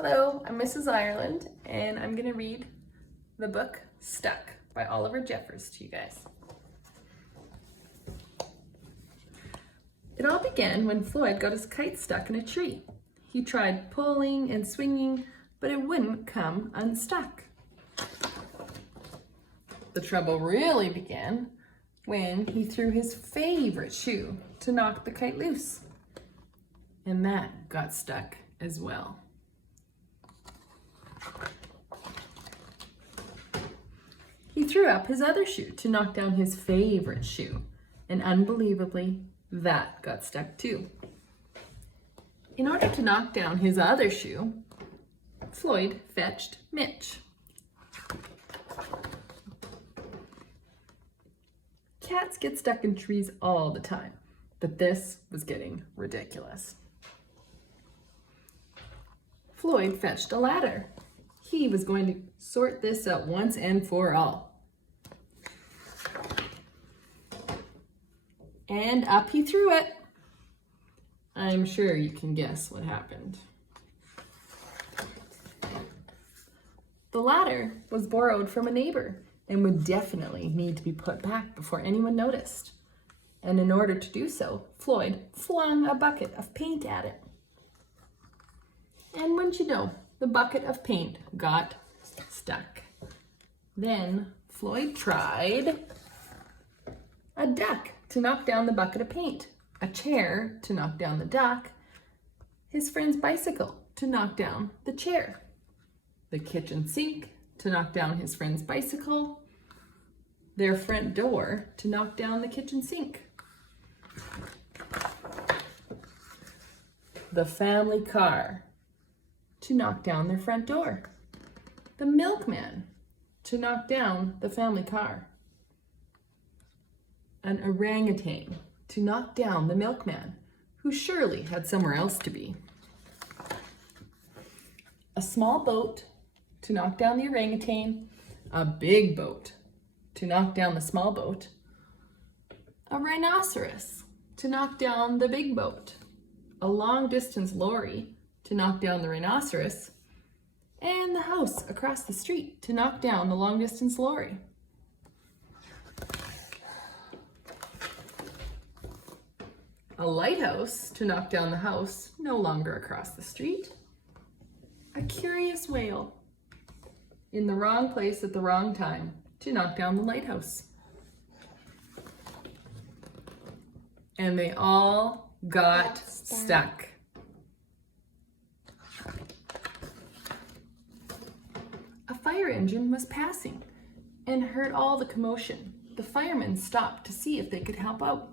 Hello, I'm Mrs. Ireland, and I'm going to read the book Stuck by Oliver Jeffers to you guys. It all began when Floyd got his kite stuck in a tree. He tried pulling and swinging, but it wouldn't come unstuck. The trouble really began when he threw his favorite shoe to knock the kite loose, and that got stuck as well. He threw up his other shoe to knock down his favorite shoe, and unbelievably, that got stuck too. In order to knock down his other shoe, Floyd fetched Mitch. Cats get stuck in trees all the time, but this was getting ridiculous. Floyd fetched a ladder. He was going to sort this out once and for all. And up he threw it. I'm sure you can guess what happened. The ladder was borrowed from a neighbor and would definitely need to be put back before anyone noticed. And in order to do so, Floyd flung a bucket of paint at it. And wouldn't you know, the bucket of paint got stuck. Then Floyd tried a duck to knock down the bucket of paint, a chair to knock down the duck, his friend's bicycle to knock down the chair, the kitchen sink to knock down his friend's bicycle, their front door to knock down the kitchen sink, the family car to knock down their front door, the milkman to knock down the family car, an orangutan to knock down the milkman, who surely had somewhere else to be, a small boat to knock down the orangutan, a big boat to knock down the small boat, a rhinoceros to knock down the big boat, a long-distance lorry to knock down the rhinoceros, and the house across the street to knock down the long-distance lorry. A lighthouse to knock down the house no longer across the street. A curious whale in the wrong place at the wrong time to knock down the lighthouse. And they all got stuck. A fire engine was passing and heard all the commotion. The firemen stopped to see if they could help out.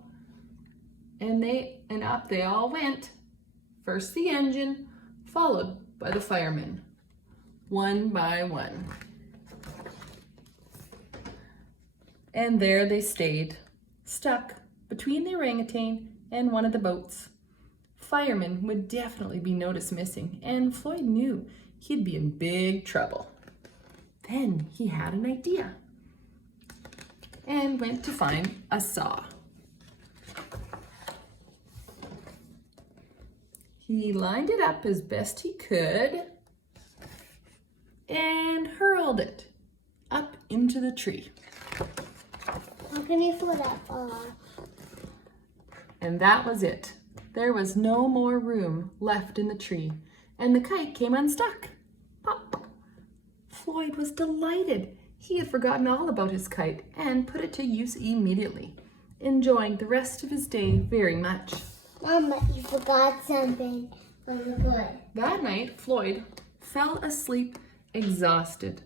And up they all went. First the engine, followed by the firemen, one by one. And there they stayed, stuck between the orangutan and one of the boats. Firemen would definitely be noticed missing, and Floyd knew he'd be in big trouble. Then he had an idea and went to find a saw. He lined it up as best he could and hurled it up into the tree. How can you throw that far? And that was it. There was no more room left in the tree, and the kite came unstuck. Pop! Floyd was delighted. He had forgotten all about his kite and put it to use immediately, enjoying the rest of his day very much. Mama, you forgot something on the board. That night, Floyd fell asleep exhausted.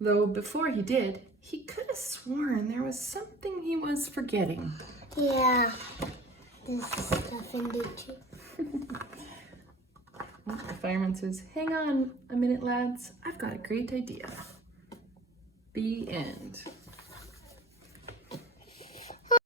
Though before he did, he could have sworn there was something he was forgetting. Yeah, this stuff in the tree. The fireman says, "Hang on a minute, lads. I've got a great idea." The end.